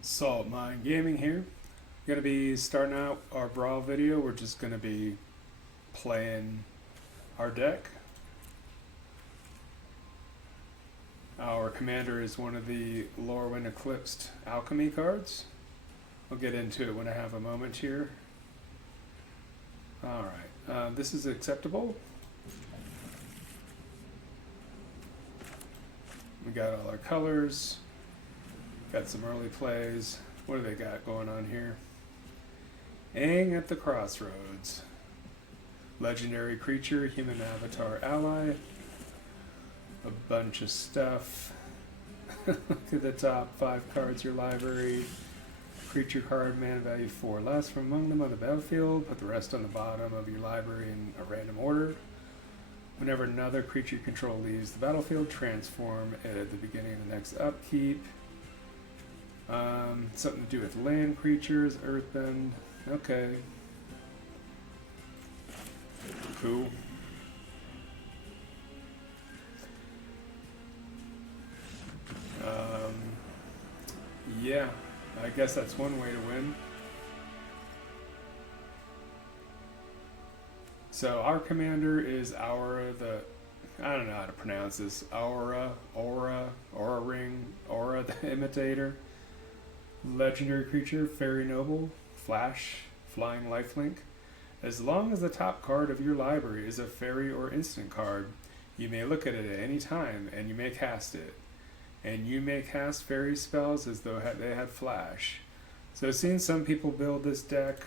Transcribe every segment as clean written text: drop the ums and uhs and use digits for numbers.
Salt Mine Gaming here. Gonna be starting out our Brawl video. We're just gonna be playing our deck. Our commander is one of the Lorwyn Eclipsed Alchemy cards. I'll get into it when I have a moment here. Alright, this is acceptable. We got all our colors. Got some early plays. What do they got going on here? Aang at the Crossroads. Legendary creature, human avatar ally. A bunch of stuff. Look at the top 5 cards, your library. Creature card, mana value 4 less from among them on the battlefield. Put the rest on the bottom of your library in a random order. Whenever another creature you control leaves the battlefield, transform it at the beginning of the next upkeep. Something to do with land creatures, earthen. Okay. Cool. Yeah, I guess that's one way to win. So our commander is Aura the... I don't know how to pronounce this. Oura the Imitator. Legendary creature, Faerie Noble, Flash, Flying Lifelink. As long as the top card of your library is a fairy or instant card, you may look at it at any time and you may cast it. And you may cast fairy spells as though they had Flash. So I've seen some people build this deck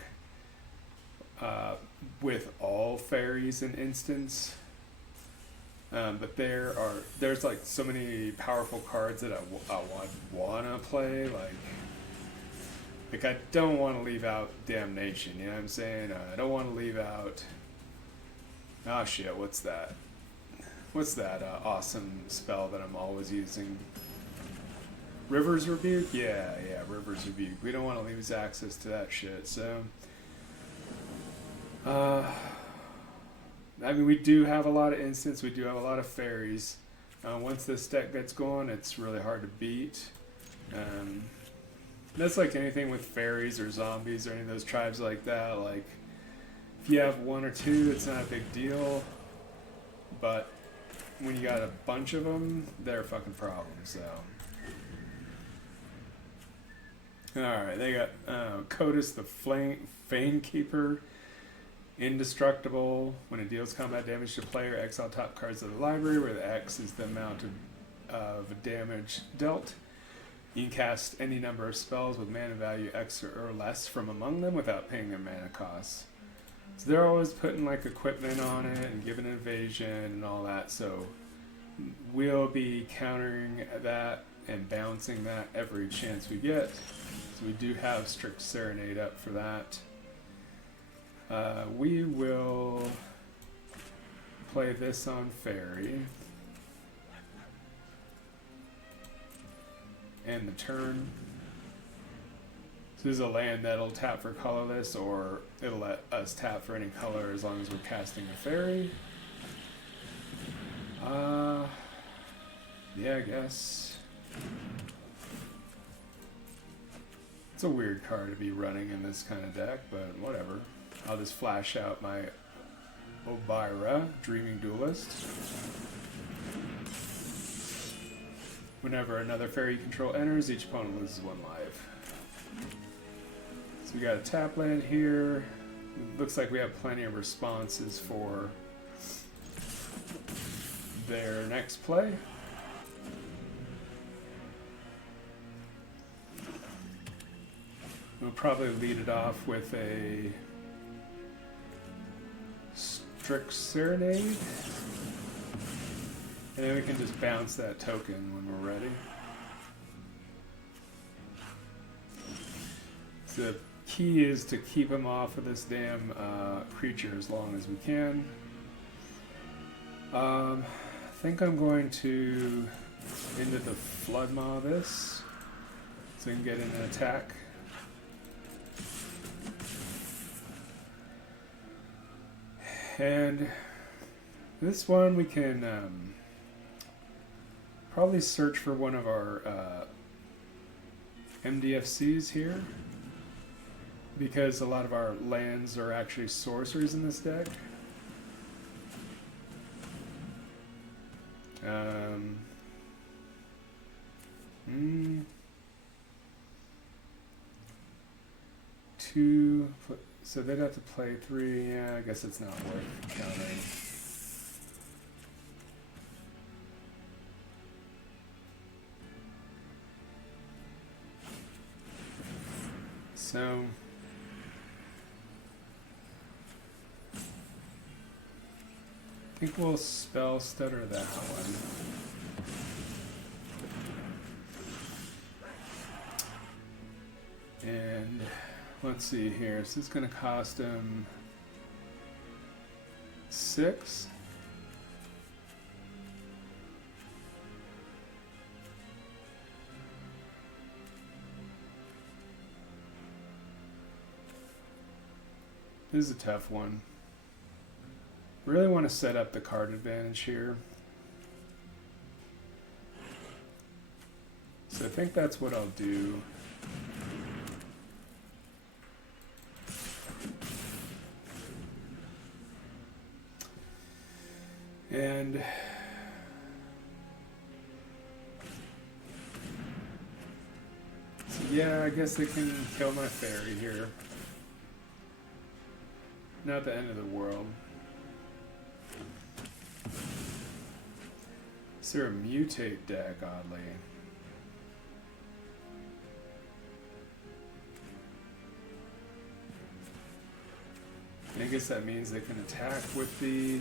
with all fairies and instants. But there's like so many powerful cards that I want to play, like I don't want to leave out Damnation, you know what I'm saying? I don't want to leave out... Oh shit, what's that? What's that awesome spell that I'm always using? River's Rebuke? Yeah, River's Rebuke. We don't want to lose access to that shit, so... I mean, we do have a lot of instants, we do have a lot of fairies. Once this deck gets going, it's really hard to beat. That's like anything with fairies or zombies or any of those tribes like that. Like, if you have 1 or 2, it's not a big deal. But when you got a bunch of them, they're a fucking problem, so. Alright, they got Codus the Fane Keeper. Indestructible. When it deals combat damage to player, exile top cards of the library, where the X is the amount of damage dealt. You can cast any number of spells with mana value X or less from among them without paying their mana costs. So they're always putting like equipment on it and giving evasion and all that, so we'll be countering that and bouncing that every chance we get. So we do have Strict Serenade up for that. We will play this on Faerie. And the turn. So this is a land that'll tap for colorless, or it'll let us tap for any color as long as we're casting a fairy. Yeah, I guess. It's a weird card to be running in this kind of deck, but whatever. I'll just flash out my Oura, Dreaming Duelist. Whenever another fairy you control enters, each opponent loses 1 life. So we got a tap land here. It looks like we have plenty of responses for their next play. We'll probably lead it off with a Strict Serenade. And then we can just bounce that token when we're ready. So the key is to keep him off of this damn creature as long as we can. I think I'm going to Into the Flood Maw this, so we can get in an attack. And This one we can probably search for one of our MDFCs here, because a lot of our lands are actually sorceries in this deck. So they'd have to play 3. Yeah, I guess it's not worth counting. So I think we'll spell stutter that one. And let's see here. So it's going to cost him 6. This is a tough one. Really want to set up the card advantage here. So I think that's what I'll do. And so yeah, I guess they can kill my Faerie here. Not the end of the world. Is there a mutate deck, oddly? I guess that means they can attack with the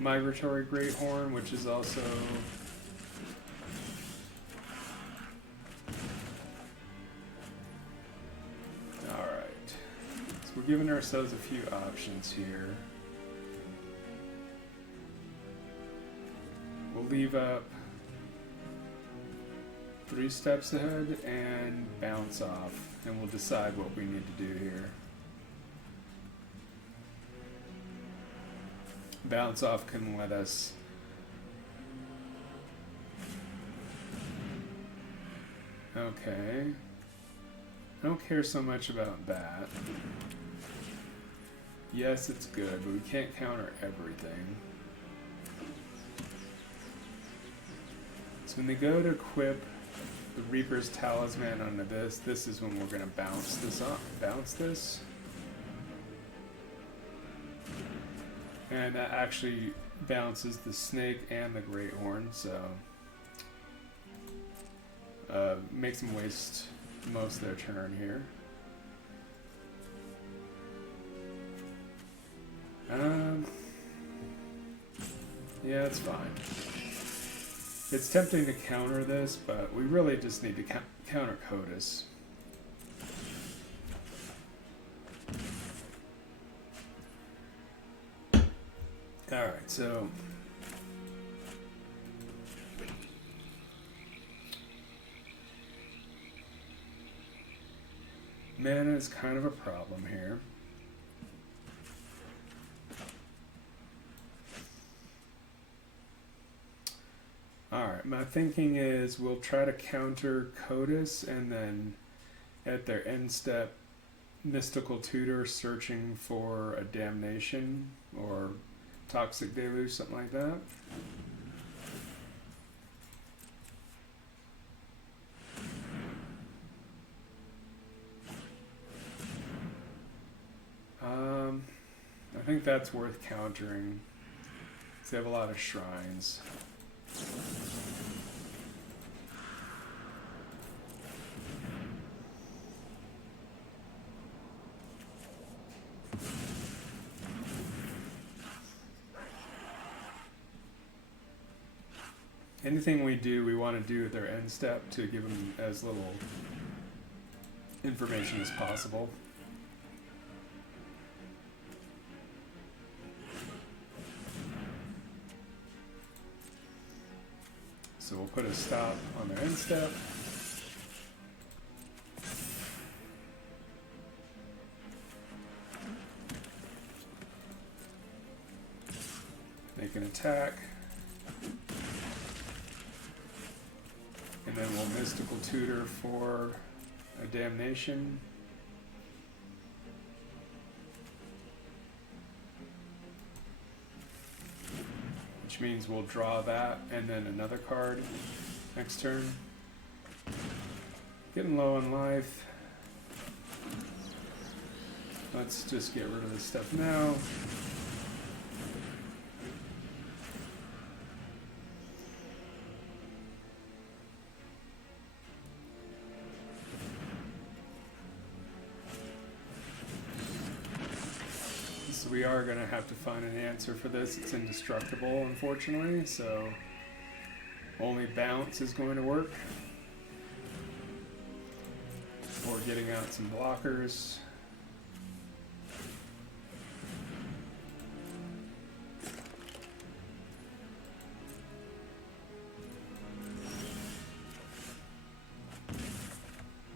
Migratory Greathorn, which is also alright. So we're giving ourselves a few options here. We'll leave up 3 steps ahead and bounce off, and we'll decide what we need to do here. Bounce off can let us okay. I don't care so much about that. Yes, it's good, but we can't counter everything. So when they go to equip the Reaper's Talisman onto this, this is when we're going to bounce this up. Bounce this. And that actually bounces the Snake and the Greathorn, so makes them waste most of their turn here. Yeah, it's fine. It's tempting to counter this, but we really just need to counter Codus. Alright, so mana is kind of a problem here. Alright, my thinking is we'll try to counter Codus, and then at their end step, Mystical Tutor searching for a Damnation or Toxic Deluge, something like that. I think that's worth countering, because they have a lot of shrines. Anything we do, we want to do at their end step to give them as little information as possible. So we'll put a stop on their end step. make an attack. And then we'll Mystical Tutor for a Damnation. Which means we'll draw that and then another card next turn. Getting low on life. Let's just get rid of this stuff now. So we are going to have to find an answer for this. It's indestructible, unfortunately, so only bounce is going to work. Or getting out some blockers.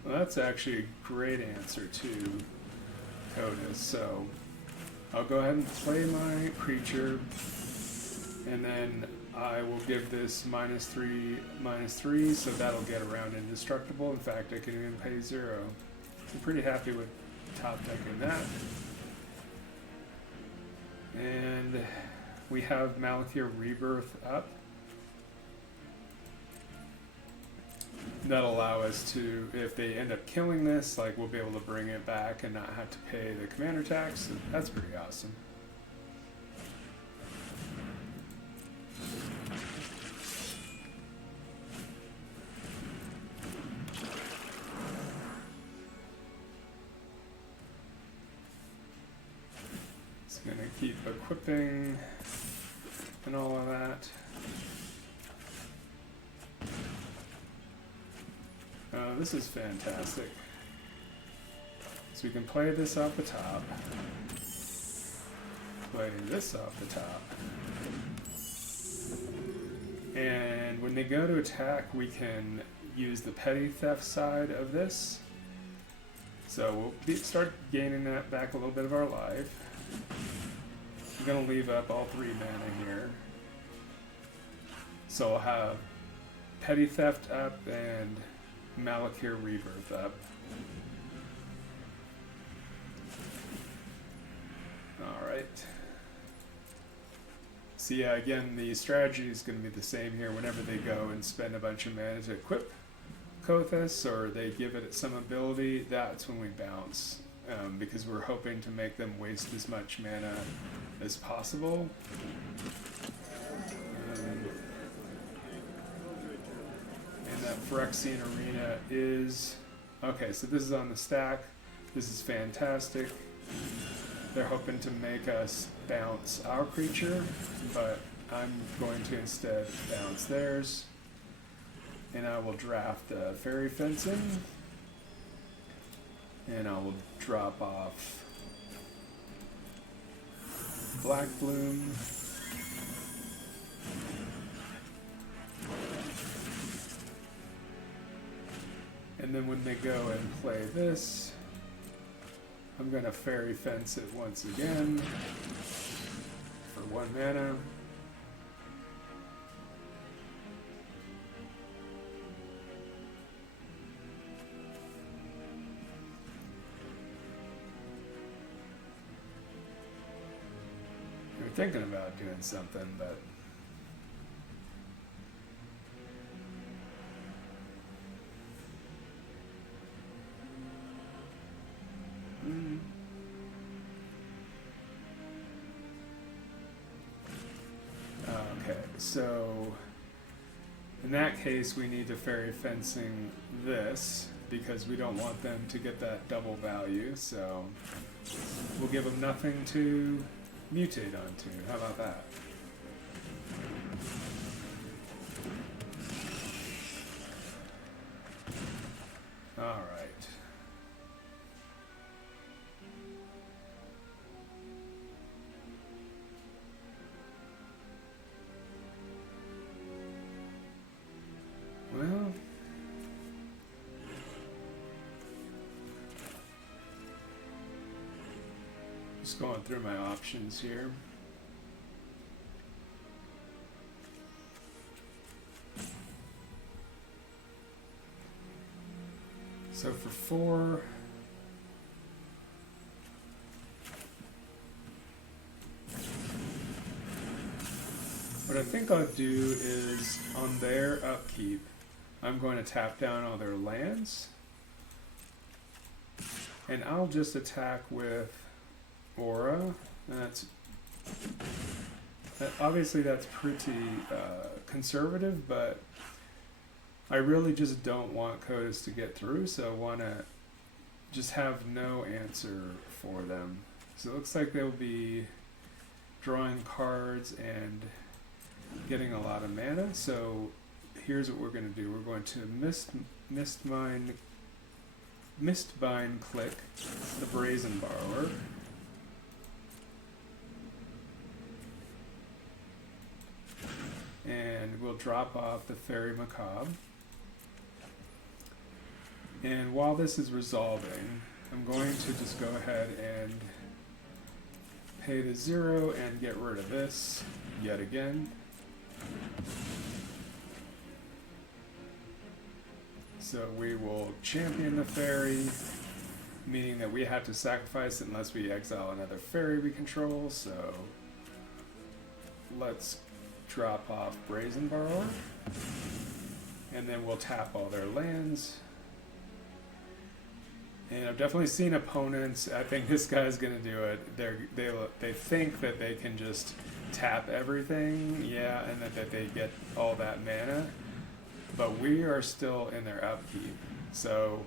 Well, that's actually a great answer to CODIS, so I'll go ahead and play my creature, and then I will give this -3/-3, so that'll get around indestructible. In fact, I can even pay 0. I'm pretty happy with top decking that. And we have Malakir Rebirth up. That'll allow us to, if they end up killing this, like we'll be able to bring it back and not have to pay the commander tax. So that's pretty awesome. It's gonna keep equipping and all of that. This is fantastic. So we can play this off the top, play this off the top, and when they go to attack, we can use the petty theft side of this. So we'll start gaining that back a little bit of our life. I'm going to leave up all 3 mana here. So I'll have petty theft up and Malakir Rebirth up. Alright. So yeah, again, the strategy is going to be the same here. Whenever they go and spend a bunch of mana to equip Kothis, or they give it some ability, that's when we bounce. Because we're hoping to make them waste as much mana as possible. And that Phyrexian Arena is... Okay, so this is on the stack. This is fantastic. They're hoping to make us bounce our creature, but I'm going to instead bounce theirs. And I will draft Fairy Fencing. And I will drop off Black Bloom. And then when they go and play this, I'm going to Fairy Fence it once again for 1 mana. We're thinking about doing something, but okay, so in that case we need to Fairy Fencing this because we don't want them to get that double value, so we'll give them nothing to mutate onto. How about that? All right. Well, just going through my options here. So for 4, what I think I'll do is on their upkeep, I'm going to tap down all their lands, and I'll just attack with Oura. Obviously that's pretty conservative, but I really just don't want Kodas to get through, so I want to just have no answer for them. So it looks like they'll be drawing cards and getting a lot of mana. So here's what we're going to do. We're going to Mistbind Clique the Brazen Borrower. And we'll drop off the Faerie Macabre. And while this is resolving, I'm going to just go ahead and pay the 0 and get rid of this yet again. So we will champion the Faerie, meaning that we have to sacrifice it unless we exile another Faerie we control. So let's drop off Brazen Borrower, and then we'll tap all their lands. And I've definitely seen opponents, I think this guy's going to do it, they think that they can just tap everything, yeah, and that they get all that mana, but we are still in their upkeep. So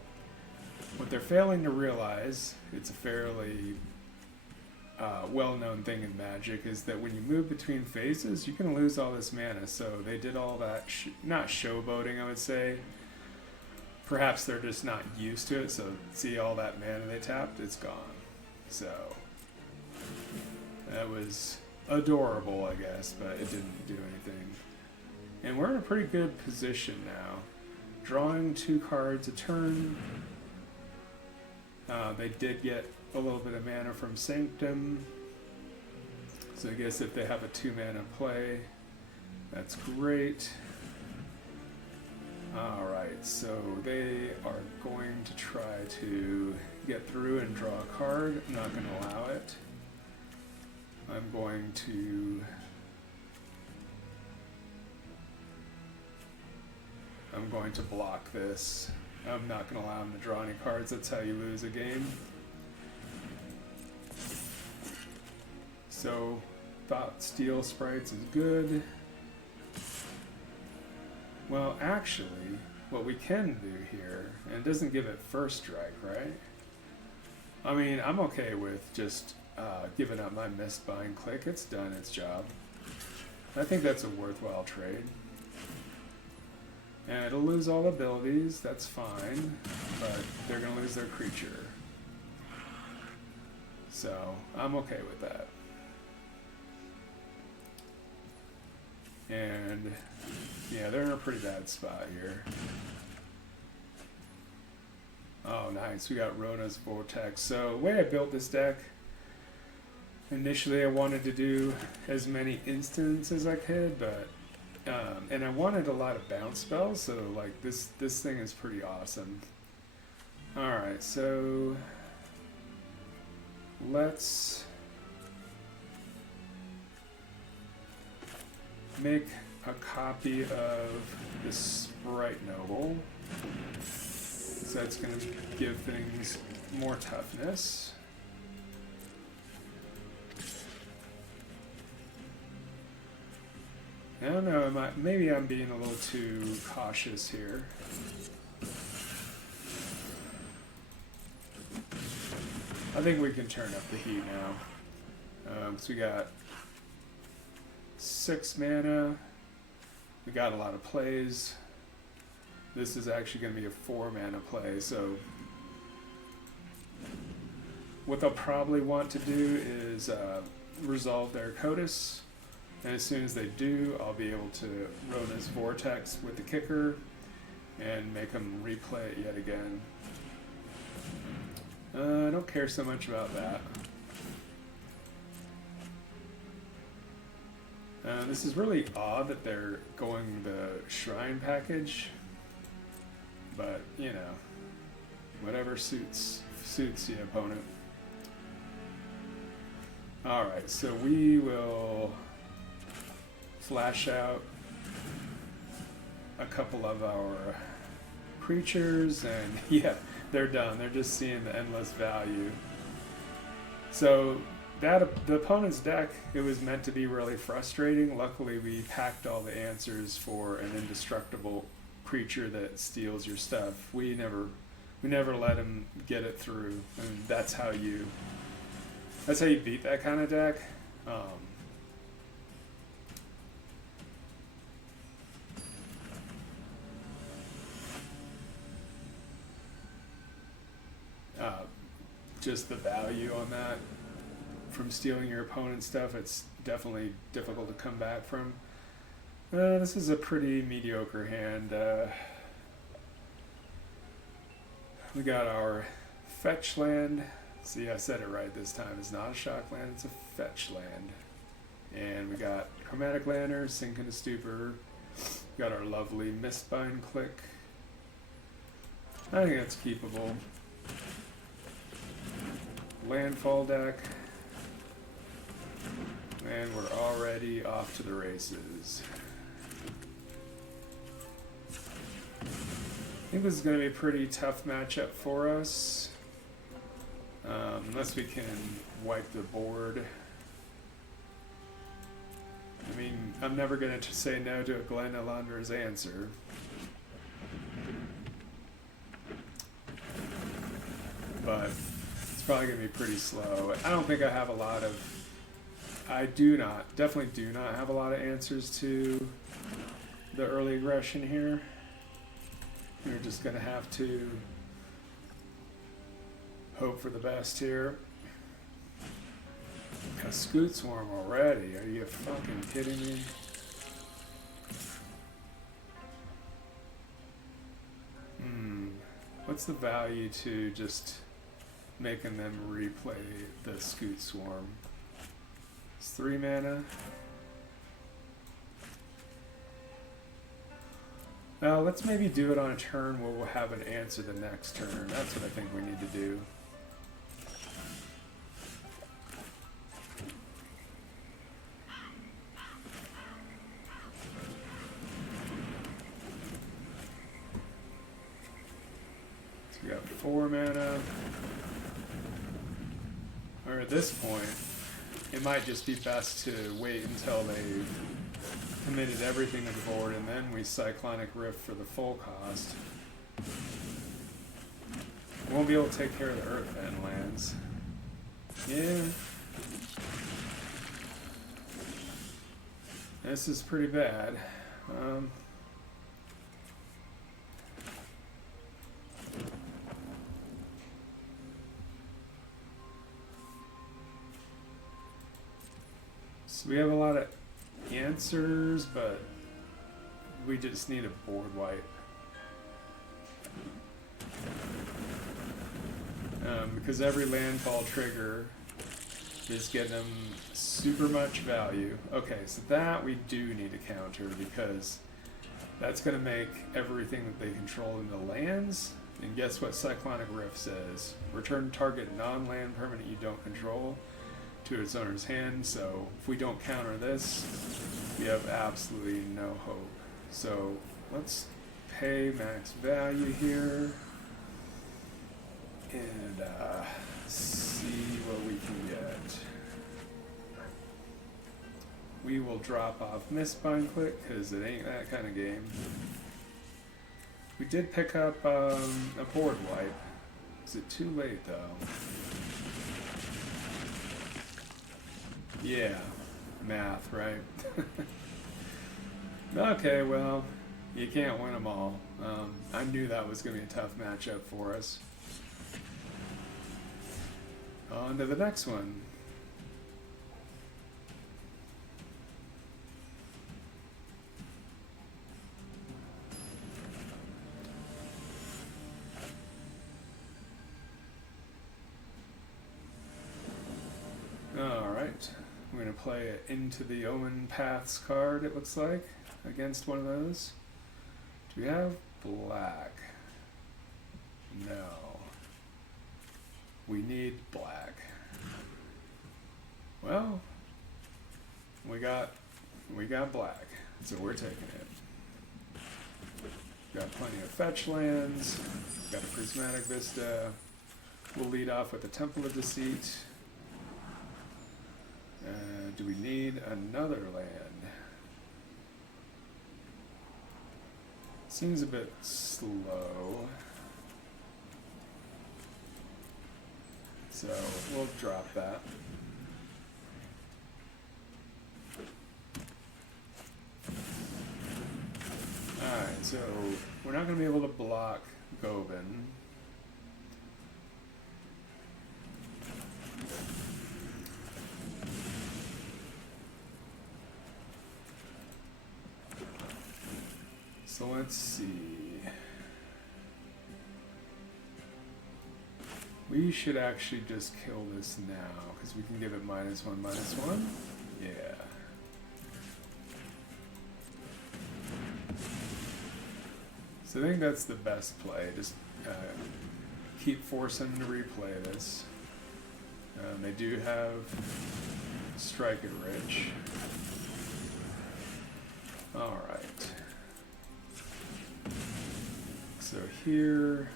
what they're failing to realize, it's a fairly well-known thing in Magic, is that when you move between phases, you can lose all this mana. So they did all that, not showboating, I would say. Perhaps they're just not used to it, so see all that mana they tapped, it's gone. So that was adorable, I guess, but it didn't do anything. And we're in a pretty good position now. Drawing 2 cards a turn. They did get a little bit of mana from Sanctum. So I guess if they have a 2 mana play, that's great. Alright, so they are going to try to get through and draw a card. I'm not going to allow it. I'm going to block this. I'm not going to allow them to draw any cards. That's how you lose a game. So Thoughtsteal Sprites is good. Well, actually, what we can do here, and it doesn't give it first strike, right? I mean, I'm okay with just giving up my Mistbind Clique. It's done its job. I think that's a worthwhile trade. And it'll lose all abilities, that's fine, but they're going to lose their creature. So, I'm okay with that. And yeah, they're in a pretty bad spot here. Oh, nice. We got Rona's Vortex. So the way I built this deck, initially I wanted to do as many instants as I could, but and I wanted a lot of bounce spells, so like this thing is pretty awesome. Alright, so let's make a copy of the Sprite Noble. So that's going to give things more toughness. I don't know, maybe I'm being a little too cautious here. I think we can turn up the heat now. So we got 6 mana. We got a lot of plays. This is actually going to be a 4 mana play, so what they'll probably want to do is resolve their Kodas, and as soon as they do, I'll be able to Rona's Vortex with the kicker and make them replay it yet again. I don't care so much about that. This is really odd that they're going the Shrine package, but you know, Whatever suits the opponent. Alright, so we will flash out a couple of our creatures, and yeah, they're done. They're just seeing the endless value. So that the opponent's deck, it was meant to be really frustrating. Luckily, we packed all the answers for an indestructible creature that steals your stuff. We never let him get it through, and that's how you beat that kind of deck. Just the value on that from stealing your opponent's stuff, it's definitely difficult to come back from. This is a pretty mediocre hand. We got our fetch land. See, I said it right this time. It's not a shock land, it's a fetch land. And we got Chromatic Lantern, Sink into Stupor. We got our lovely Mistbind Clique. I think that's keepable. Landfall deck. And we're already off to the races. I think this is going to be a pretty tough matchup for us. Unless we can wipe the board. I mean, I'm never going to say no to a Glen Elendra's answer. But it's probably going to be pretty slow. I don't think I have a lot of... definitely do not have a lot of answers to the early aggression here. We're just going to have to hope for the best here. Got Scoot Swarm already. Are you fucking kidding me? What's the value to just making them replay the Scoot Swarm? It's 3 mana. Now let's maybe do it on a turn where we'll have an answer the next turn. That's what I think we need to do. So we got 4 mana. Or at this point, it might just be best to wait until they've committed everything to the board, and then we Cyclonic Rift for the full cost. We won't be able to take care of the Earthbend lands. Yeah. This is pretty bad. So we have a lot of answers, but we just need a board wipe. Because every landfall trigger is getting them super much value. Okay, so that we do need to counter, because that's going to make everything that they control into lands. And guess what Cyclonic Rift says? Return target non-land permanent you don't control to its owner's hand. So if we don't counter this, we have absolutely no hope. So let's pay max value here and see what we can get. We will drop off Mistbind Clique because it ain't that kind of game. We did pick up a board wipe. Is it too late though? Yeah, math, right? Okay, well, you can't win them all. I knew that was going to be a tough matchup for us. On to the next one. Alright, we're going to play an Into the Omen Paths card, it looks like, against one of those. Do we have black? No. We need black. Well, we got black, so we're taking it. Got plenty of fetch lands. Got a Prismatic Vista. We'll lead off with the Temple of Deceit. Do we need another land? Seems a bit slow. So we'll drop that. Alright, so we're not going to be able to block Goben. So let's see. We should actually just kill this now, because we can give it -1/-1. Yeah. So I think that's the best play. Just keep forcing them to replay this. They do have Strike It Rich. Alright. So here,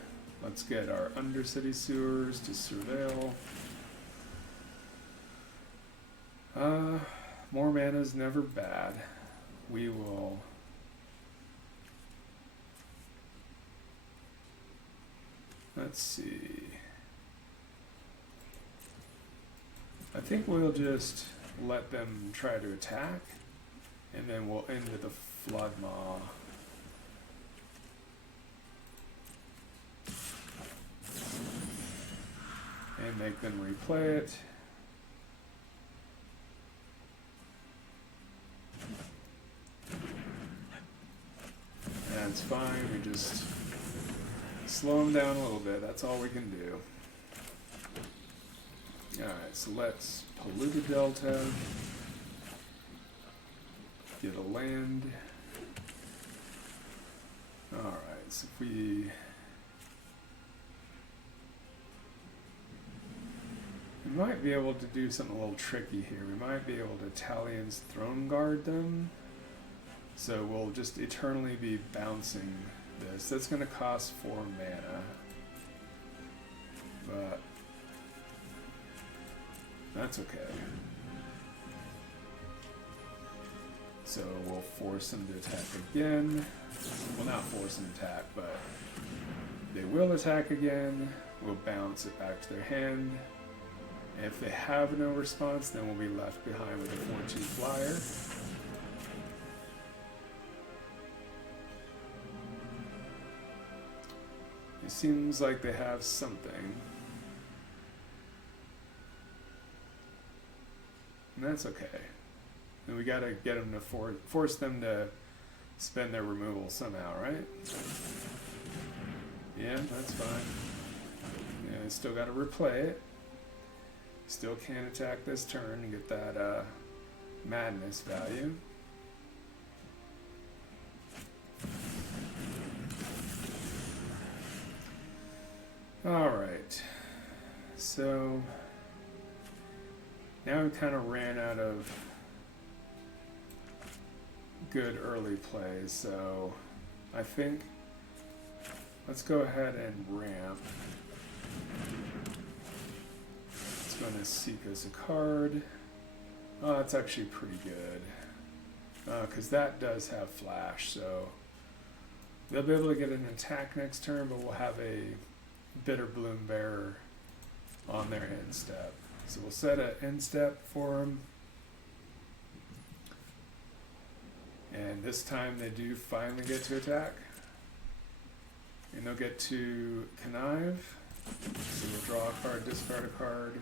let's get our Undercity Sewers to surveil. More mana is never bad. We will... Let's see. I think we'll just let them try to attack, and then we'll end with the Flood Maw. And make them replay it. That's fine, we just slow them down a little bit, that's all we can do. Alright, so let's pollute a delta. Get a land. Alright, so if we... We might be able to do something a little tricky here. We might be able to Talion's Throneguard them. So we'll just eternally be bouncing this. That's going to cost 4 mana. But that's okay. So we'll force them to attack again. Well, not force them to attack, but they will attack again. We'll bounce it back to their hand. If they have no response, then we'll be left behind with a 4/2 flyer. It seems like they have something. And that's okay. And we gotta get them to force them to spend their removal somehow, right? Yeah, that's fine. Yeah, still gotta replay it. Still can't attack this turn and get that madness value. Alright, so now we kind of ran out of good early plays, so I think let's go ahead and ramp. It's going to seek us a card. Oh, that's actually pretty good, because that does have flash, so they'll be able to get an attack next turn, but we'll have a Bitter Bloom Bearer on their end step. So we'll set an end step for them. And this time they do finally get to attack. And they'll get to connive. So we'll draw a card, discard a card.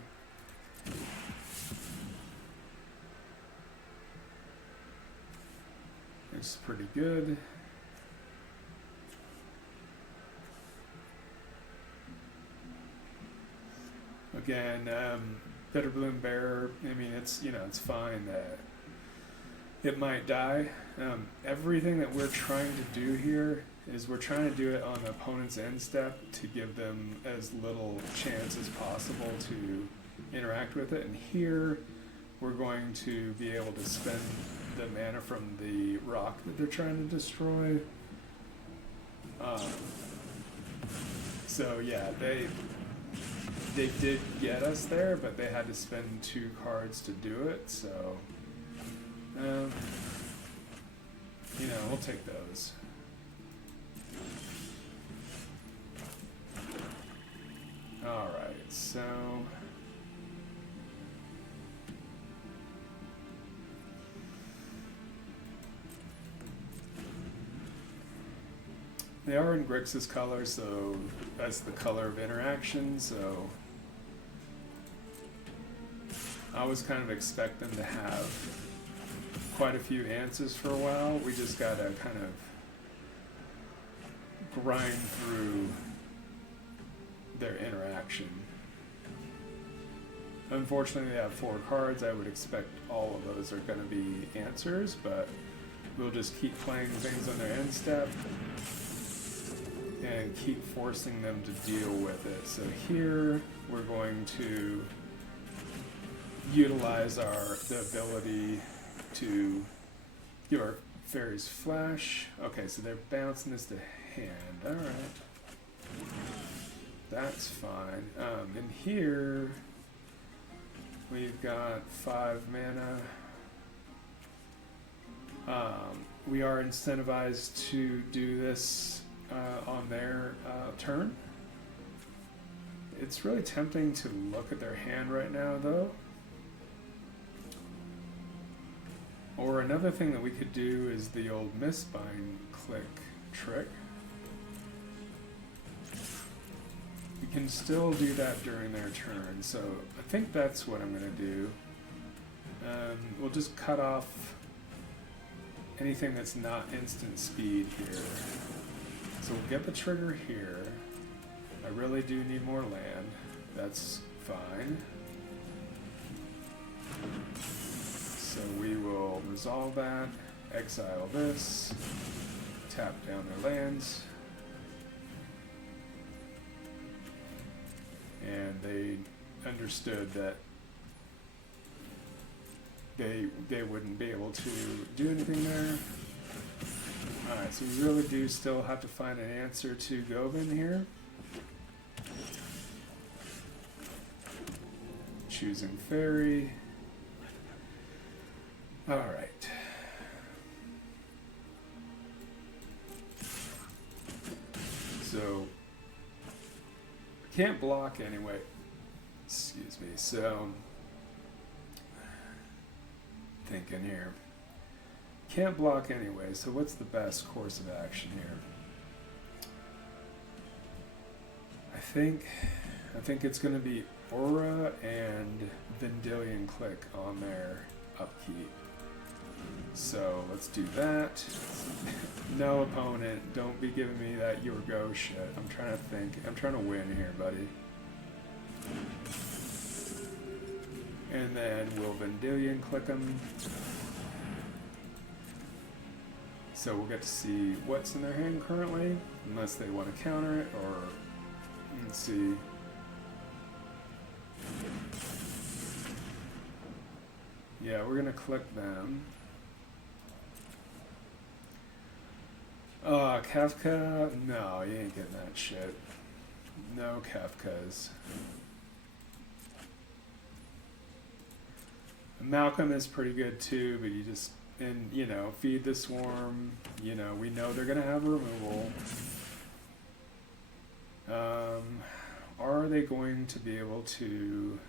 It's pretty good. Again, Bitter Bloom Bearer, I mean, it's, you know, it's fine that it might die. Everything that we're trying to do here is we're trying to do it on the opponent's end step to give them as little chance as possible to interact with it. And here we're going to be able to spend the mana from the rock that they're trying to destroy. So yeah, they did get us there, but they had to spend 2 cards to do it, so you know, we'll take those. Alright, so they are in Grixis color, so that's the color of interaction, so I was kind of expect them to have quite a few answers for a while. We just gotta kind of grind through their interaction. Unfortunately, they have 4 cards. I would expect all of those are going to be answers, but we'll just keep playing things on their end step and keep forcing them to deal with it. So here we're going to utilize the ability to give our fairies flash. Okay, so they're bouncing this to hand. All right. That's fine. And here we've got 5 mana. We are incentivized to do this on their turn. It's really tempting to look at their hand right now, though. Or another thing that we could do is the old Mistbind Clique trick. We can still do that during their turn, so I think that's what I'm going to do. We'll just cut off anything that's not instant speed here. So we'll get the trigger here. I really do need more land. That's fine. So we will resolve that, exile this, tap down their lands. And they understood that they wouldn't be able to do anything there. Alright, so we really do still have to find an answer to Govan here. Choosing Faerie. Alright. So can't block anyway. Excuse me. So, thinking here. Can't block anyway, so what's the best course of action here? I think it's going to be Oura and Vendilion Clique on their upkeep. So let's do that. No opponent, don't be giving me that your go shit. I'm trying to think. I'm trying to win here, buddy. And then we'll Vendilion Clique them. So we'll get to see what's in their hand currently, unless they want to counter it, or let's see. Yeah, we're gonna click them. Kafka? No, you ain't getting that shit. No Kafkas. Malcolm is pretty good too, but you just, and you know, feed the swarm. You know, we know they're gonna have removal. Are they going to be able to?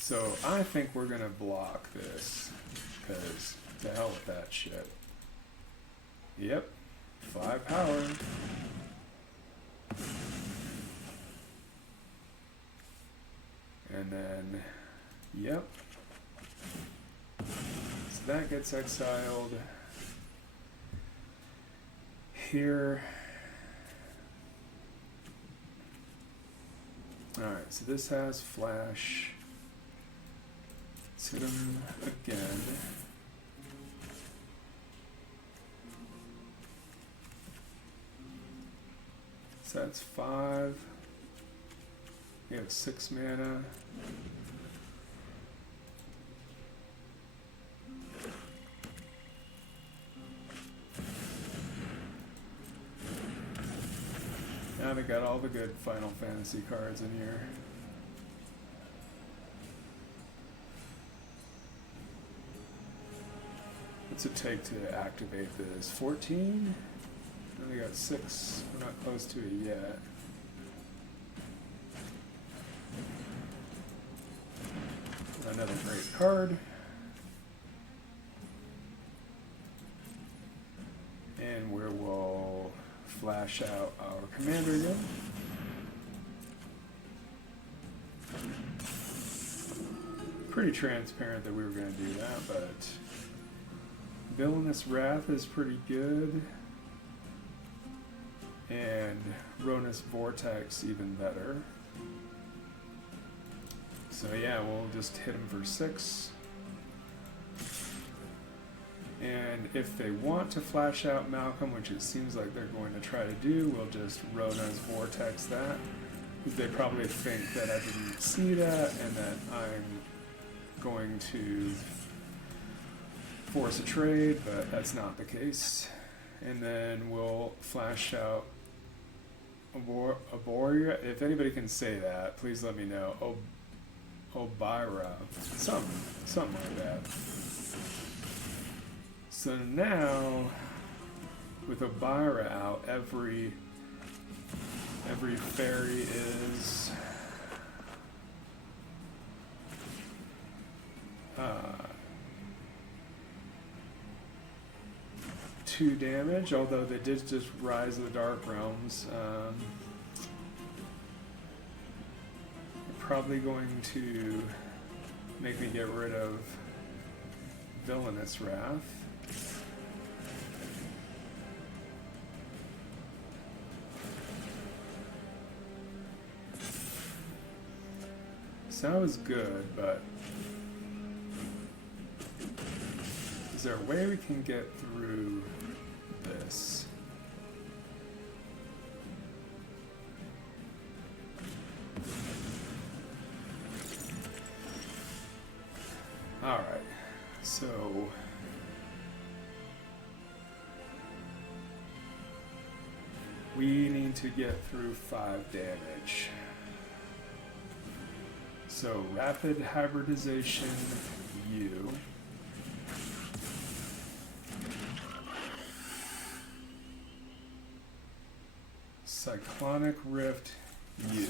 So I think we're gonna block this, because to hell with that shit. Yep, 5 power. And then, yep. So that gets exiled. Here. Alright, so this has flash. Let's hit him again. So that's 5. We have 6 mana. Now they got all the good Final Fantasy cards in here. What's it take to activate this? 14? Only got 6. We're not close to it yet. Another great card. And we will flash out our commander again. Pretty transparent that we were going to do that, but Villainous Wrath is pretty good. And Ronus Vortex even better. So yeah, we'll just hit him for 6. And if they want to flash out Malcolm, which it seems like they're going to try to do, we'll just Ronus Vortex that. Because they probably think that I didn't see that and that I'm going to force a trade, but that's not the case. And then we'll flash out Aboria. If anybody can say that, please let me know. Obira, something like that. So now, with Obira out, every fairy is 2 damage. Although they did just Rise of the Dark Realms. Probably going to make me get rid of Villainous Wrath. Sounds good, but is there a way we can get through this? Alright, so we need to get through 5 damage. So Rapid Hybridization U. Cyclonic Rift U.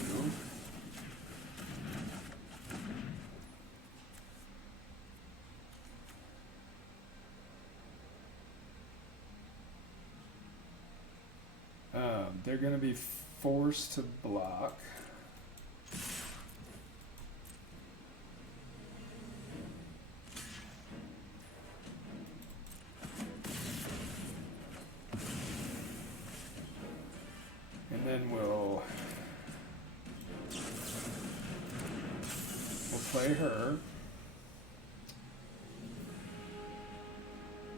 They're going to be forced to block. And then we'll play her.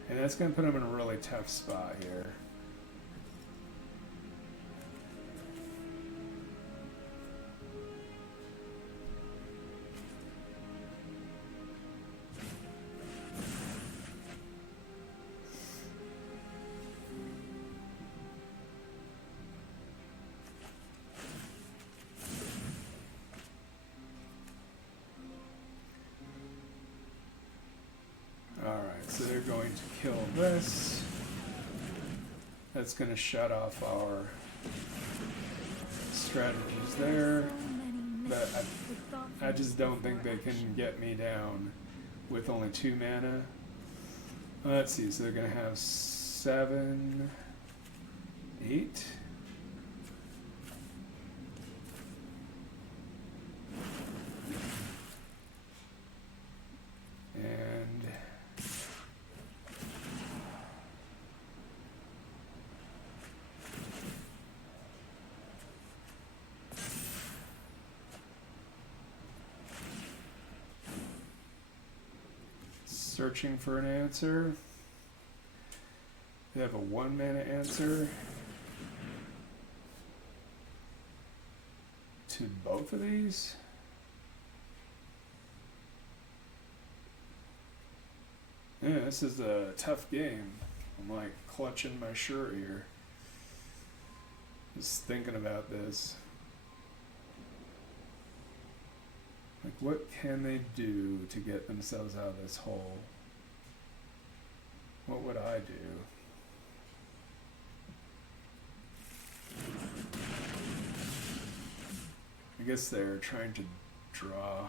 And that's going to put him in a really tough spot here. So they're going to kill this. That's going to shut off our strategies there. But I just don't think they can get me down with only 2 mana. Let's see, so they're going to have 7, 8. Searching for an answer. They have a 1-mana answer to both of these. Yeah, this is a tough game. I'm like clutching my shirt here. Just thinking about this. Like, what can they do to get themselves out of this hole? What would I do? I guess they're trying to draw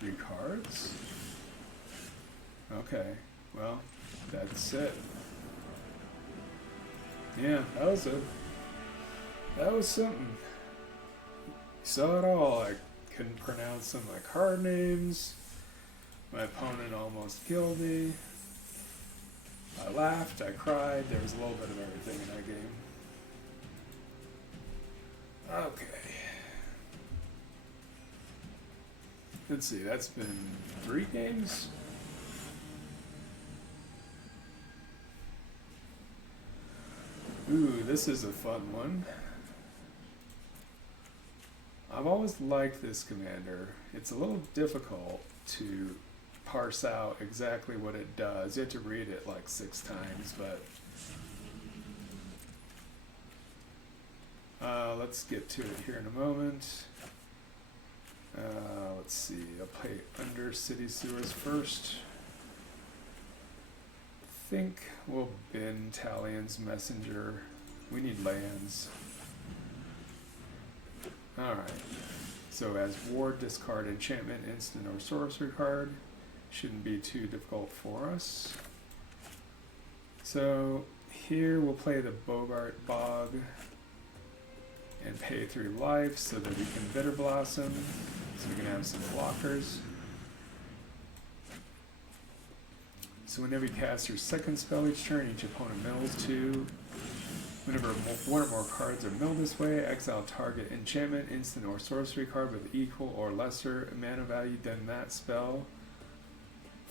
3 cards? Okay, well, that's it. Yeah, that was something. You saw it all. I couldn't pronounce some of my card names. My opponent almost killed me. I laughed, I cried, there was a little bit of everything in that game. Okay. Let's see, that's been 3 games? Ooh, this is a fun one. I've always liked this commander. It's a little difficult to parse out exactly what it does. You have to read it like 6 times, but let's get to it here in a moment. Let's see, I'll play Undercity Sewers first. I think we'll bin Talion's Messenger. We need lands. Alright, so as ward, discard enchantment, instant, or sorcery card. Shouldn't be too difficult for us. So here we'll play the Bogart Bog and pay 3 life so that we can Bitter Blossom, so we can have some blockers. So whenever you cast your second spell each turn, each opponent mills 2. Whenever 1 or more cards are milled this way, exile target enchantment, instant, or sorcery card with equal or lesser mana value than that spell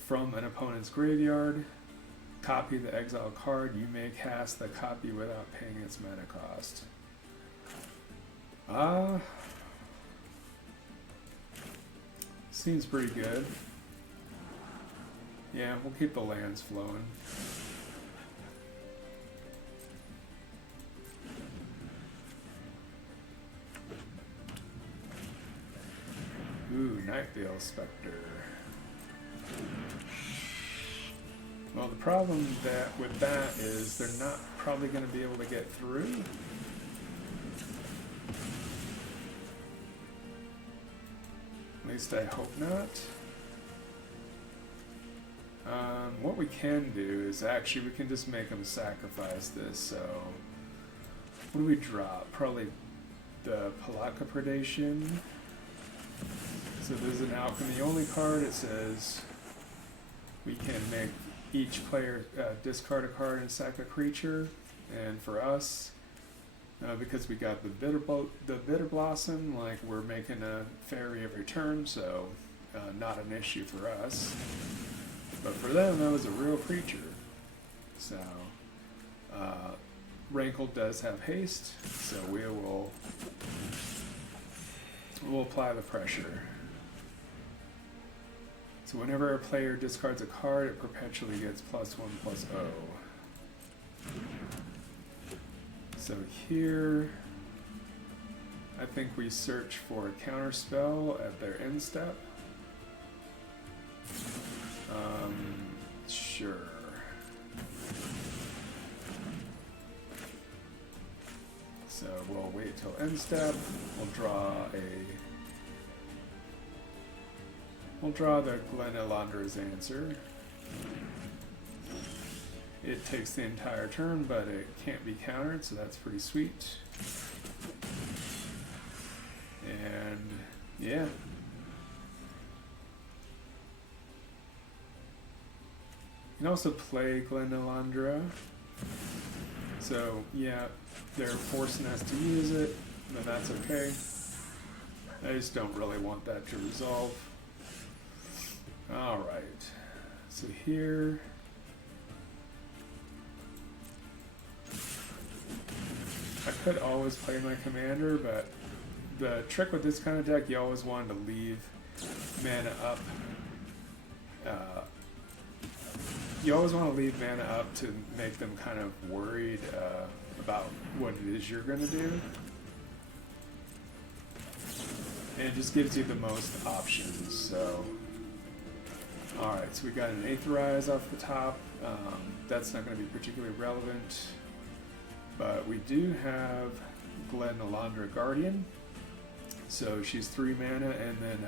from an opponent's graveyard. Copy the exile card. You may cast the copy without paying its mana cost. Seems pretty good. Yeah, we'll keep the lands flowing. Ooh, Nightveil Spectre. Well, the problem with that is they're not probably going to be able to get through. At least I hope not. What we can do is actually we can just make them sacrifice this. So what do we drop? Probably the Palaka Predation. So there's an alchemy only card. It says we can make each player discard a card and sack a creature. And for us, because we got the Bitter Blossom, like we're making a fairy every turn, so not an issue for us. But for them, that was a real creature. So Rankle does have haste, so we'll apply the pressure. So whenever a player discards a card, it perpetually gets +1/+0. So here, I think we search for a counter spell at their end step. Sure. So we'll wait till end step. We'll draw the Glen Elendra's answer. It takes the entire turn, but it can't be countered, so that's pretty sweet. And yeah. You can also play Glen Elendra. So yeah, they're forcing us to use it, but that's okay. I just don't really want that to resolve. Alright. So here, I could always play my commander, but the trick with this kind of deck, you always wanted to leave mana up. You always want to leave mana up to make them kind of worried about what it is you're going to do. And it just gives you the most options. So, alright, so we got an Aetherize off the top. That's not going to be particularly relevant. But we do have Glen, Elendra, Guardian. So she's 3 mana, and then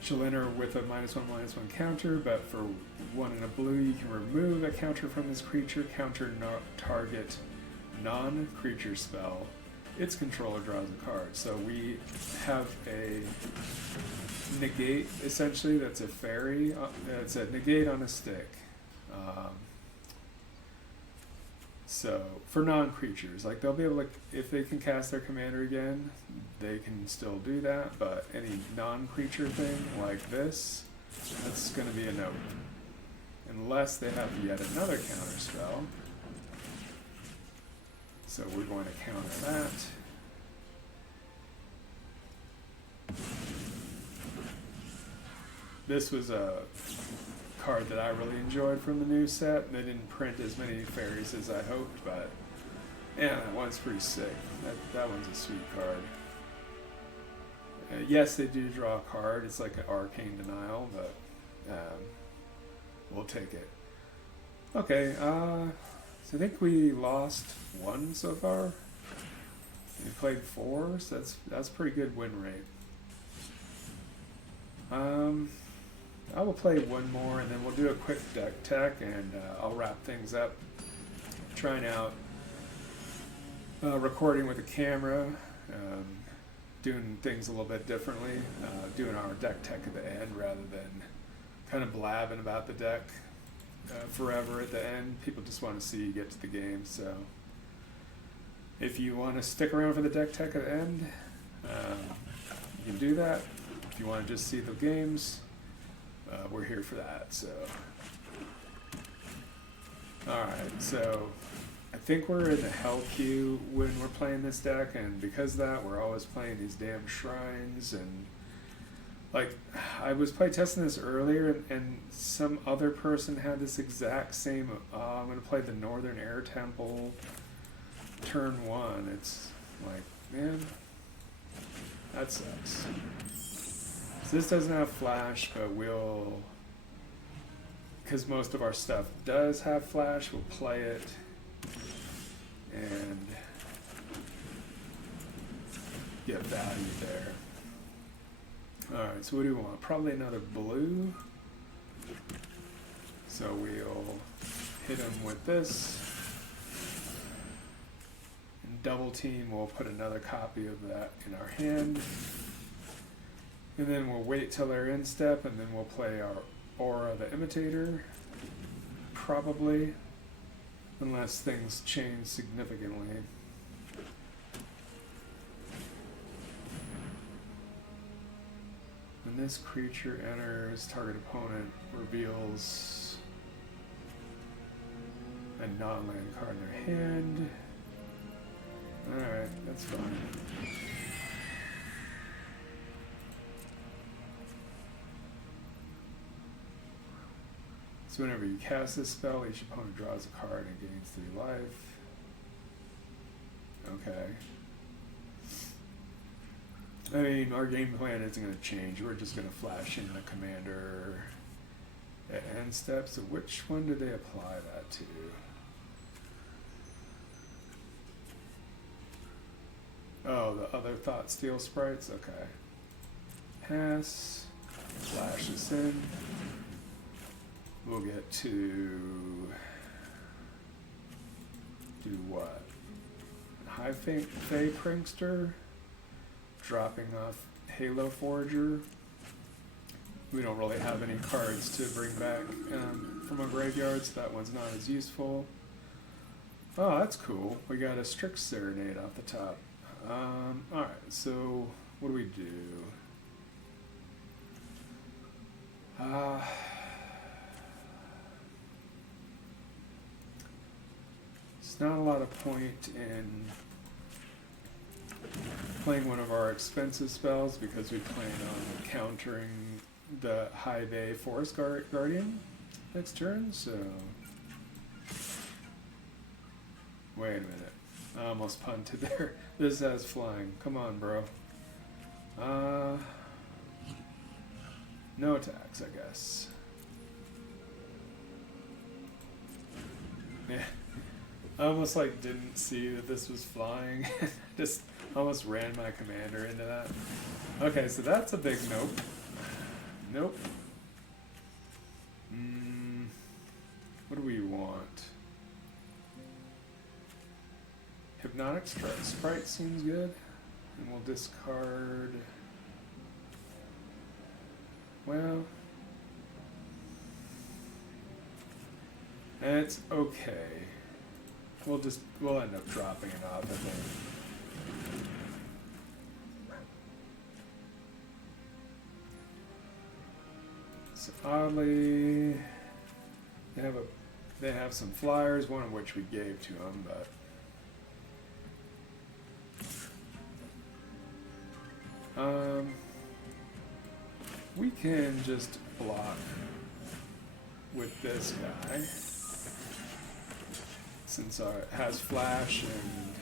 she'll enter with a -1/-1 counter, but for 1 and a blue, you can remove a counter from this creature, counter target non-creature spell. Its controller draws a card. So we have a negate, essentially, that's a fairy. It's a negate on a stick. So for non-creatures, like they'll be able to, if they can cast their commander again, they can still do that, but any non-creature thing like this, that's going to be a no. Unless they have yet another counter spell. So we're going to counter that. This was a card that I really enjoyed from the new set. They didn't print as many fairies as I hoped, but yeah, that one's pretty sick. That one's a sweet card. Yes, they do draw a card. It's like an Arcane Denial, but we'll take it. Okay, so I think we lost 1 so far. We played 4, so that's a pretty good win rate. I will play 1 more, and then we'll do a quick deck tech, and I'll wrap things up. Trying out recording with a camera, doing things a little bit differently, doing our deck tech at the end rather than kind of blabbing about the deck forever at the end. People just want to see you get to the game, so if you want to stick around for the deck tech at the end, you can do that. If you want to just see the games, we're here for that. So, alright, so I think we're in the hell queue when we're playing this deck, and because of that, we're always playing these damn shrines. And like, I was playtesting this earlier, and some other person had this exact same, I'm going to play the Northern Air Temple turn 1. It's like, man, that sucks. So this doesn't have flash, but we'll, because most of our stuff does have flash, we'll play it and get value there. Alright, so what do we want? Probably another blue. So we'll hit him with this. And double team, we'll put another copy of that in our hand. And then we'll wait till they're in step, and then we'll play our Oura the Imitator. Probably. Unless things change significantly. When this creature enters, target opponent reveals a non-land card in their hand. Alright, that's fine. So whenever you cast this spell, each opponent draws a card and gains 3 life. Okay. I mean, our game plan isn't going to change. We're just going to flash in the commander at end step. So which one do they apply that to? Oh, the other Thoughtsteal Sprites? Okay. Pass. Flash this in. We'll get to do what? High Fae Prankster, dropping off Halo Forager. We don't really have any cards to bring back from our graveyard, so that one's not as useful. Oh, that's cool. We got a Strix Serenade off the top. Alright, so what do we do? There's not a lot of point in playing one of our expensive spells because we plan on countering the High Fae Forest Guardian next turn, so... Wait a minute. I almost punted there. This has flying. Come on, bro. No attacks, I guess. Yeah. I almost like didn't see that this was flying. Just almost ran my commander into that. Okay, so that's a big nope. Nope. What do we want? Hypnotic Sprite seems good. And we'll discard... Well... It's okay. We'll end up dropping it off, I think. So oddly, they have some flyers, one of which we gave to them, but we can just block with this guy, since it has flash and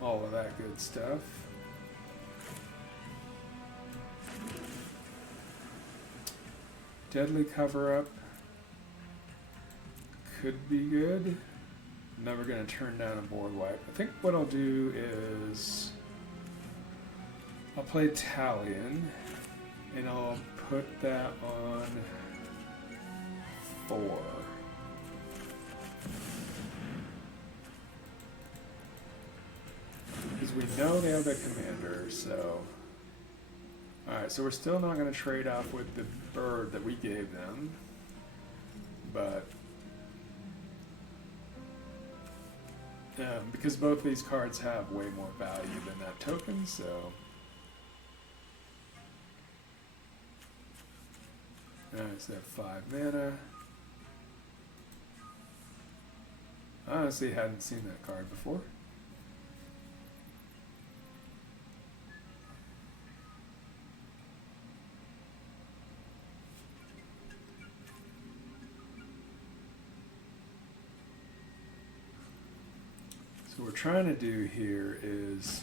all of that good stuff. Deadly Cover-Up could be good. Never going to turn down a board wipe. I think what I'll do is I'll play Talion and I'll put that on 4. Because we know they have the commander, so... Alright, so we're still not going to trade off with the bird that we gave them, but because both these cards have way more value than that token, so alright, so they have 5 mana. I honestly hadn't seen that card before. So what we're trying to do here is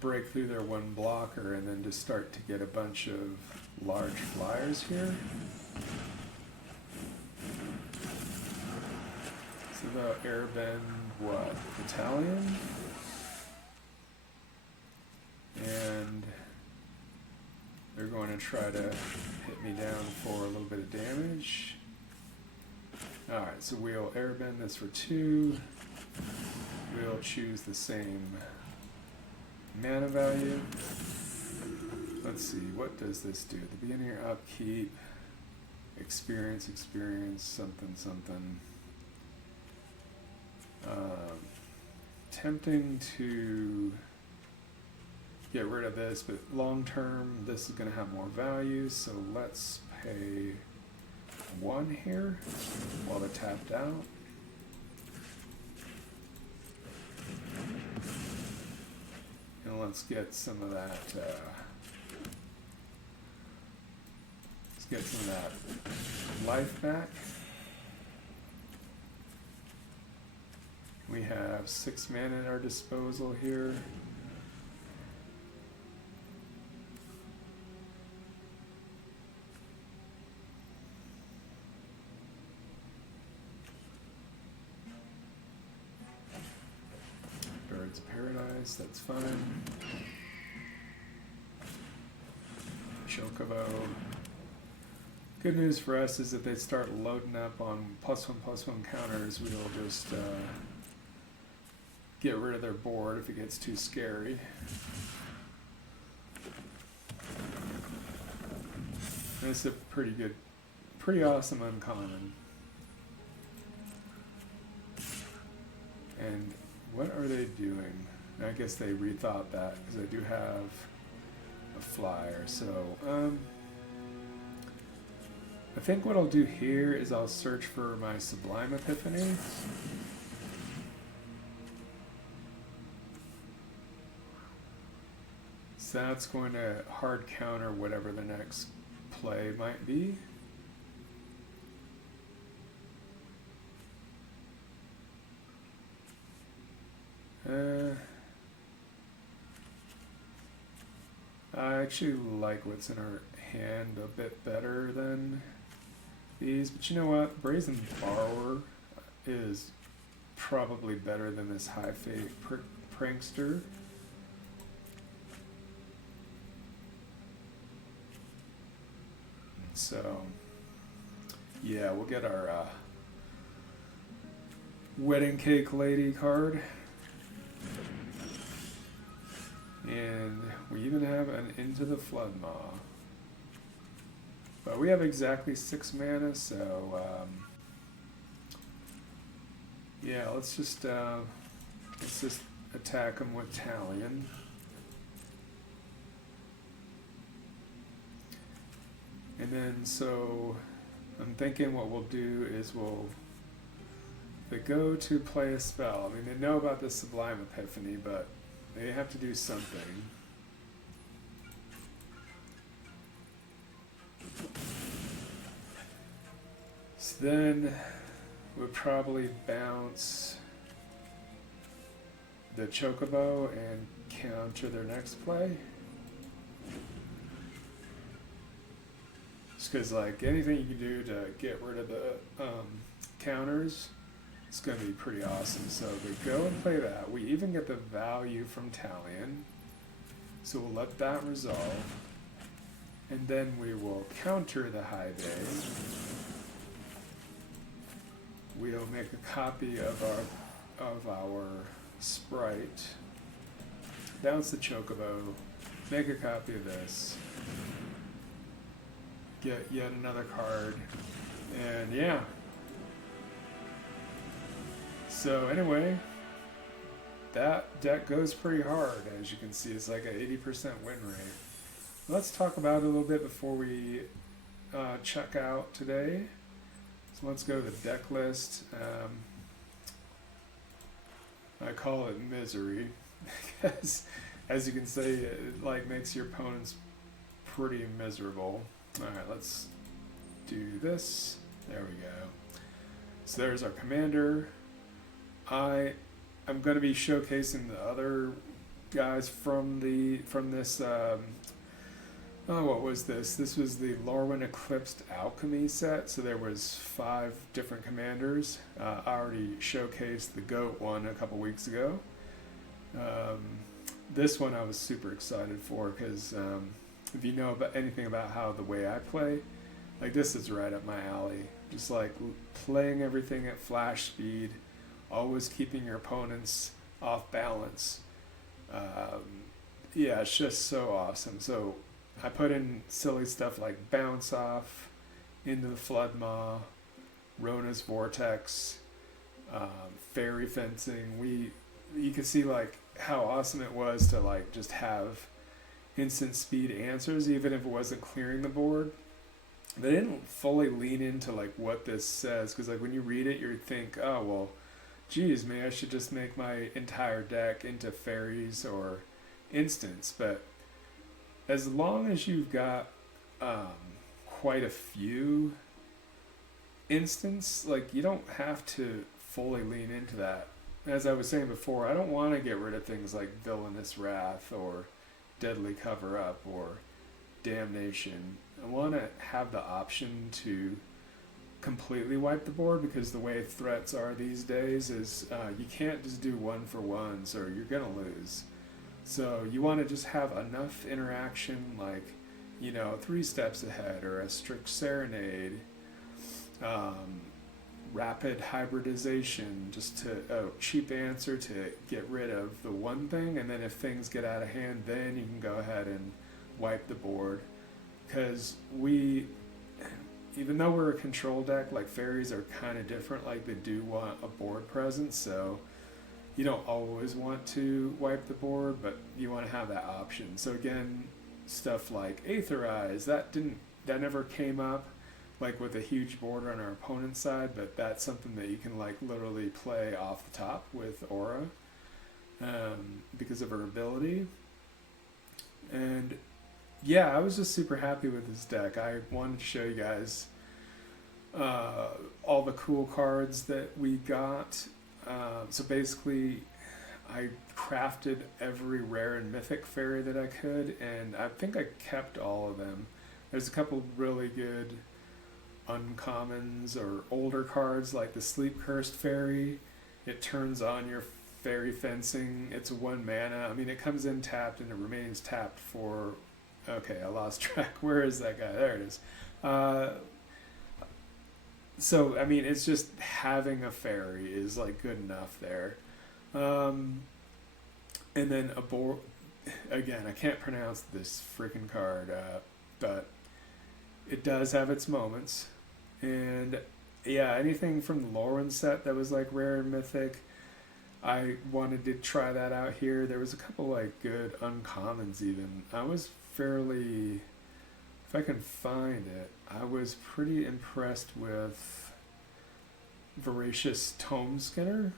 break through their one blocker and then just start to get a bunch of large flyers here. So they'll airbend what? Battalion? And they're going to try to hit me down for a little bit of damage. Alright, so we'll airbend this for 2. We'll choose the same mana value. Let's see, what does this do? At the beginning of your upkeep, experience, something, something. Tempting to get rid of this, but long term, this is going to have more value, so let's pay 1 here while they're tapped out. And let's get some of that, life back. We have 6 mana at our disposal here. Bird's Paradise, that's fine. Chocobo. Good news for us is that they start loading up on +1/+1 counters. We'll just get rid of their board if it gets too scary. And it's a pretty awesome uncommon. And what are they doing? I guess they rethought that because I do have a flyer. So I think what I'll do here is I'll search for my Sublime Epiphany. So that's going to hard counter whatever the next play might be. I actually like what's in our hand a bit better than these, but you know what? Brazen Borrower is probably better than this High Fae Prankster. So, yeah, we'll get our Wedding Cake Lady card. And we even have an Into the Flood Maw. But we have exactly 6 mana, so yeah, let's just attack them with Talion. And then, so I'm thinking what we'll do is they go to play a spell. I mean, they know about the Sublime Epiphany, but they have to do something. So then we'll probably bounce the Chocobo and counter their next play. Just because, like, anything you can do to get rid of the counters, it's going to be pretty awesome. So they go and play that. We even get the value from Talion. So we'll let that resolve. And then we will counter the High Fae. We'll make a copy of our Sprite. Bounce the Chocobo. Make a copy of this. Get yet another card. And yeah. So anyway, that deck goes pretty hard, as you can see. It's like an 80% win rate. Let's talk about it a little bit before we check out today. So let's go to the deck list. I call it misery because, as you can see, it like makes your opponents pretty miserable. All right, let's do this. There we go. So there's our commander. I'm going to be showcasing the other guys from this. What was this? This was the Lorwyn Eclipsed Alchemy set. So there was 5 different commanders. I already showcased the GOAT one a couple weeks ago. This one I was super excited for because if you know about anything about how the way I play, like this is right up my alley. Just like playing everything at flash speed, always keeping your opponents off balance. Yeah, it's just so awesome. So I put in silly stuff like Bounce Off, Into the Flood Maw, Rona's Vortex, Fairy Fencing. You can see like how awesome it was to like just have instant speed answers, even if it wasn't clearing the board. They didn't fully lean into like what this says, because like when you read it, you think, oh well, geez, maybe I should just make my entire deck into fairies or instants. But as long as you've got quite a few instants, like you don't have to fully lean into that. As I was saying before, I don't want to get rid of things like Villainous Wrath or Deadly Cover Up or Damnation. I want to have the option to completely wipe the board, because the way threats are these days is you can't just do 1-for-1s or you're going to lose. So you want to just have enough interaction, like, 3 steps ahead, or a strict serenade, rapid hybridization, just to cheap answer to get rid of the one thing, and then if things get out of hand, then you can go ahead and wipe the board. Because even though we're a control deck, like fairies are kind of different, like they do want a board presence, so you don't always want to wipe the board, but you want to have that option. So again, stuff like Aetherize, that never came up. like with a huge border on our opponent's side, but that's something that you can like literally play off the top with Oura, because of her ability. And yeah, I was just super happy with this deck. I wanted to show you guys all the cool cards that we got. So basically, I crafted every rare and mythic fairy that I could, and I think I kept all of them. There's a couple really good uncommons or older cards like the Sleep-Cursed Faerie. It turns on your fairy fencing. It's a 1 mana. I mean, it comes in tapped and it remains tapped for... Okay, I lost track. Where is that guy? There it is. So, I mean, it's just having a fairy is like good enough there. And then again, I can't pronounce this freaking card, but it does have its moments. And yeah, anything from the Lorwyn set that was like rare and mythic, I wanted to try that out here. There was a couple like good uncommons even. I was fairly, if I can find it, I was pretty impressed with Voracious Tome Skimmer.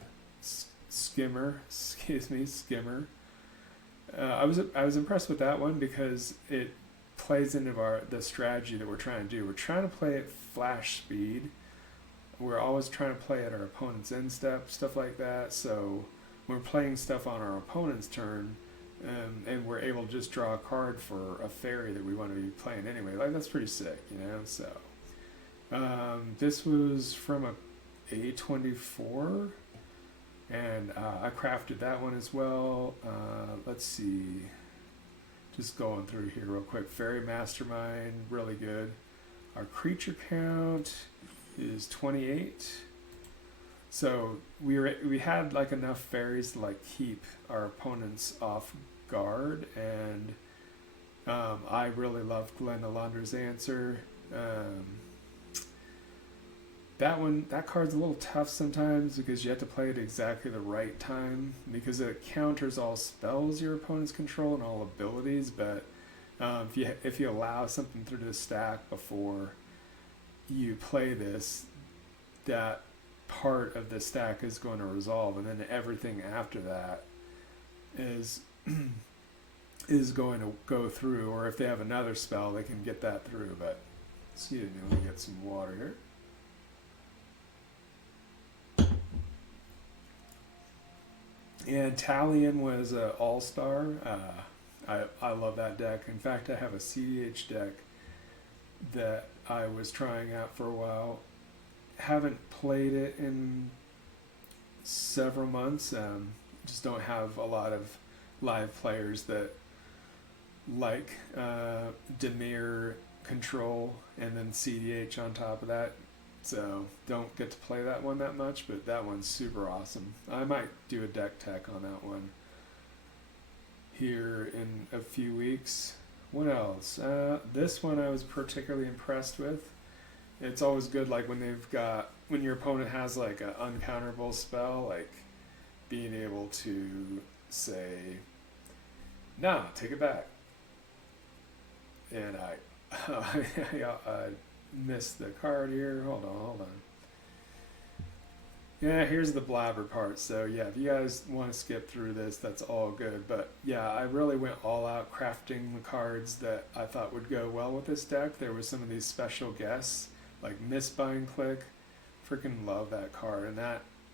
I was impressed with that one because it plays into the strategy that we're trying to do. We're trying to play at flash speed. We're always trying to play at our opponent's end step, stuff like that. So we're playing stuff on our opponent's turn, and we're able to just draw a card for a fairy that we want to be playing anyway. Like, that's pretty sick, you know? So this was from a A24, and I crafted that one as well. Let's see, just going through here real quick. Faerie Mastermind, really good. Our creature count is 28. So we had like enough fairies to like keep our opponents off guard, and I really love Glen Elendra's Answer. That card's a little tough sometimes because you have to play it exactly the right time because it counters all spells your opponents control and all abilities. But if you allow something through the stack before you play this, that part of the stack is going to resolve, and then everything after that is going to go through. Or if they have another spell, they can get that through. But excuse me, let me get some water here. And Talion was an all-star. I love that deck. In fact, I have a CDH deck that I was trying out for a while. Haven't played it in several months. Just don't have a lot of live players that like Dimir control and then CDH on top of that. So don't get to play that one that much, but that one's super awesome. I might do a deck tech on that one here in a few weeks. What else? This one I was particularly impressed with. It's always good, like when your opponent has like an uncounterable spell, like being able to say, "Nah, take it back." And I missed the card here. Hold on. Yeah, here's the blabber part. So yeah, if you guys want to skip through this, that's all good. But yeah, I really went all out crafting the cards that I thought would go well with this deck. There were some of these special guests, like Mistbind Clique. Freaking love that card.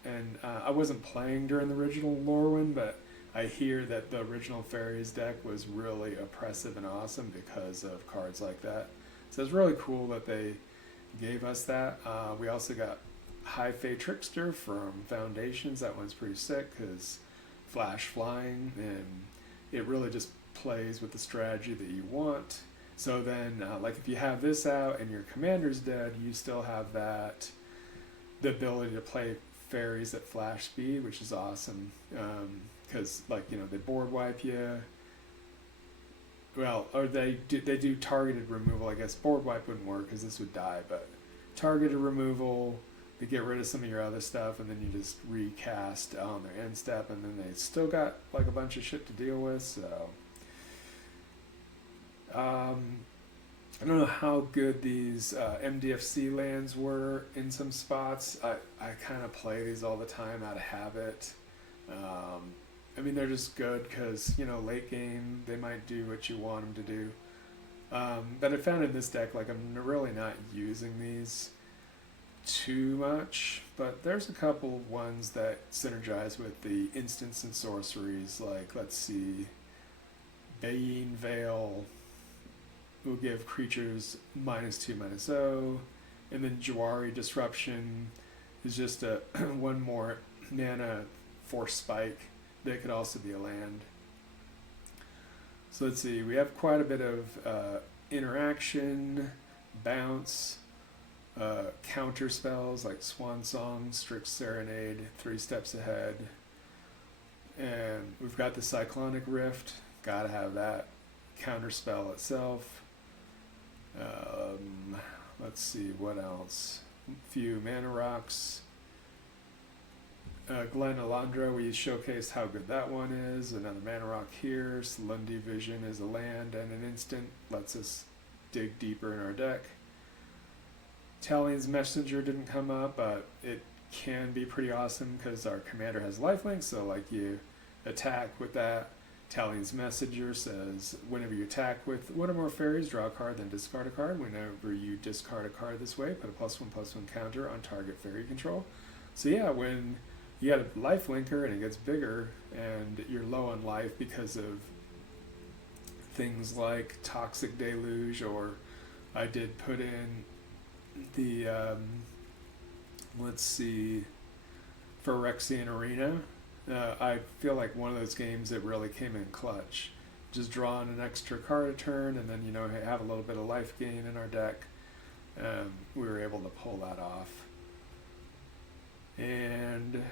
And I wasn't playing during the original Lorwyn, but I hear that the original Fairies deck was really oppressive and awesome because of cards like that. So it's really cool that they gave us that. We also got High Fae Trickster from Foundations. That one's pretty sick because flash flying, and it really just plays with the strategy that you want. So then, like if you have this out and your commander's dead, you still have the ability to play fairies at flash speed, which is awesome. Because they board wipe you. Well, or they do targeted removal. I guess board wipe wouldn't work because this would die, but targeted removal, they get rid of some of your other stuff, and then you just recast on their end step, and then they still got like a bunch of shit to deal with. So I don't know how good these MDFC lands were in some spots. I kind of play these all the time out of habit. I mean, they're just good because, you know, late game, they might do what you want them to do. But I found in this deck, like, I'm really not using these too much, but there's a couple ones that synergize with the instants and sorceries, like, let's see, Bayeen Veil will give creatures -2/-0, and then Jawari Disruption is just a 1 more mana Force Spike that could also be a land. So let's see, we have quite a bit of interaction, bounce, counter spells like Swan Song, Strict Serenade, 3 steps ahead. And we've got the Cyclonic Rift, gotta have that. Counter spell itself. Let's see, what else? A few mana rocks. Glen, Elendra, we showcased how good that one is. Another mana rock here. Slundi Vision is a land and an instant. Lets us dig deeper in our deck. Talion's Messenger didn't come up, but it can be pretty awesome because our commander has lifelink, so like you attack with that. Talion's Messenger says whenever you attack with one or more fairies, draw a card, then discard a card. Whenever you discard a card this way, put a +1/+1 counter on target fairy control. So yeah, when you got a life linker and it gets bigger and you're low on life because of things like Toxic Deluge, or I did put in the let's see, Phyrexian Arena. I feel like one of those games that really came in clutch. Just drawing an extra card a turn and then, you know, have a little bit of life gain in our deck. We were able to pull that off. And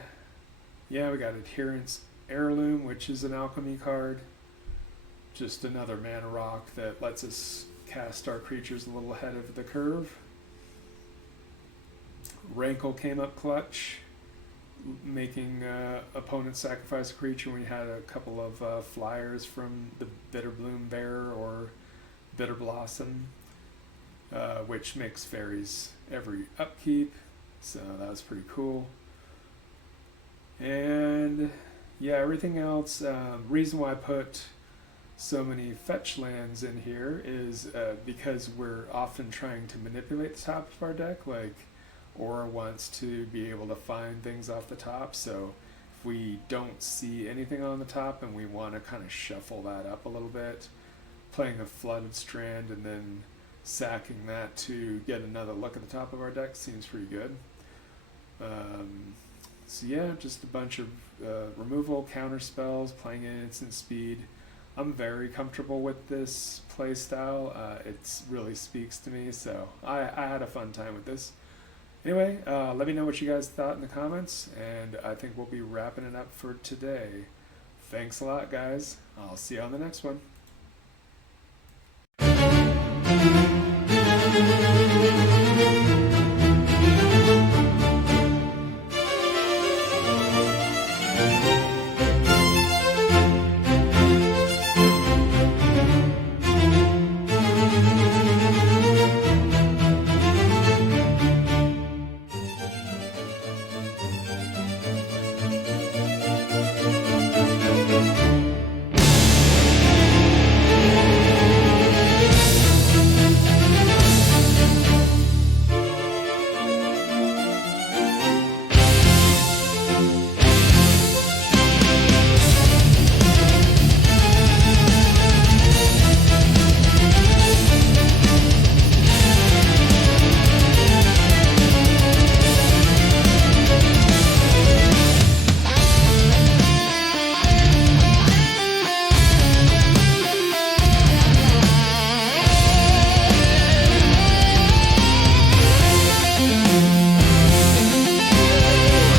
yeah, we got Adherent's Heirloom, which is an alchemy card. Just another mana rock that lets us cast our creatures a little ahead of the curve. Rankle came up clutch, making opponents sacrifice a creature. We had a couple of flyers from the Bitter Bloom Bearer or Bitter Blossom, which makes fairies every upkeep, so that was pretty cool. And yeah, everything else, reason why I put so many fetch lands in here is because we're often trying to manipulate the top of our deck. Like, Aura wants to be able to find things off the top, so if we don't see anything on the top and we want to kind of shuffle that up a little bit, playing a Flooded Strand and then sacking that to get another look at the top of our deck seems pretty good. So yeah, just a bunch of removal, counter spells, playing at instant speed. I'm very comfortable with this play style. It really speaks to me, so I had a fun time with this. Anyway, let me know what you guys thought in the comments, and I think we'll be wrapping it up for today. Thanks a lot, guys. I'll see you on the next one.